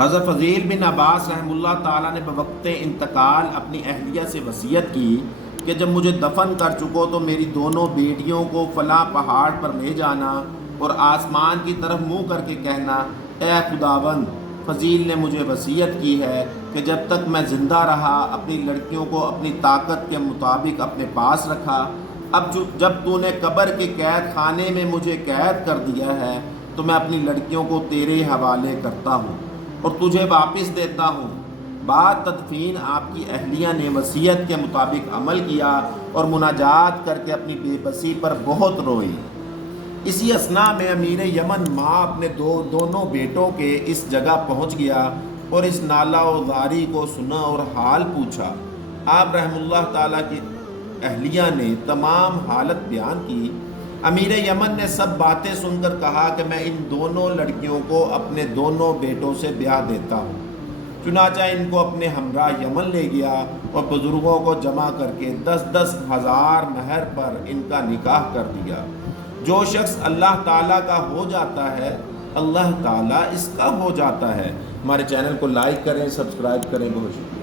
حضرت فضیل بن عباس رحمہ اللہ تعالیٰ نے بوقت انتقال اپنی اہلیہ سے وصیت کی کہ جب مجھے دفن کر چکو تو میری دونوں بیٹیوں کو فلاں پہاڑ پر لے جانا اور آسمان کی طرف منہ کر کے کہنا، اے خداوند، فضیل نے مجھے وصیت کی ہے کہ جب تک میں زندہ رہا اپنی لڑکیوں کو اپنی طاقت کے مطابق اپنے پاس رکھا، اب جب تو نے قبر کے قید خانے میں مجھے قید کر دیا ہے تو میں اپنی لڑکیوں کو تیرے حوالے کرتا ہوں اور تجھے واپس دیتا ہوں۔ بعد تدفین آپ کی اہلیہ نے وصیت کے مطابق عمل کیا اور مناجات کر کے اپنی بے بسی پر بہت روئی۔ اسی اثناء میں امیر یمن ماں اپنے دونوں بیٹوں کے اس جگہ پہنچ گیا اور اس نالہ و زاری کو سنا اور حال پوچھا۔ آپ رحم اللہ تعالیٰ کی اہلیہ نے تمام حالت بیان کی۔ امیر یمن نے سب باتیں سن کر کہا کہ میں ان دونوں لڑکیوں کو اپنے دونوں بیٹوں سے بیاہ دیتا ہوں۔ چنانچہ ان کو اپنے ہمراہ یمن لے گیا اور بزرگوں کو جمع کر کے 10,000 مہر پر ان کا نکاح کر دیا۔ جو شخص اللہ تعالیٰ کا ہو جاتا ہے اللہ تعالیٰ اس کا ہو جاتا ہے۔ ہمارے چینل کو لائک کریں، سبسکرائب کریں، بہت شکریہ۔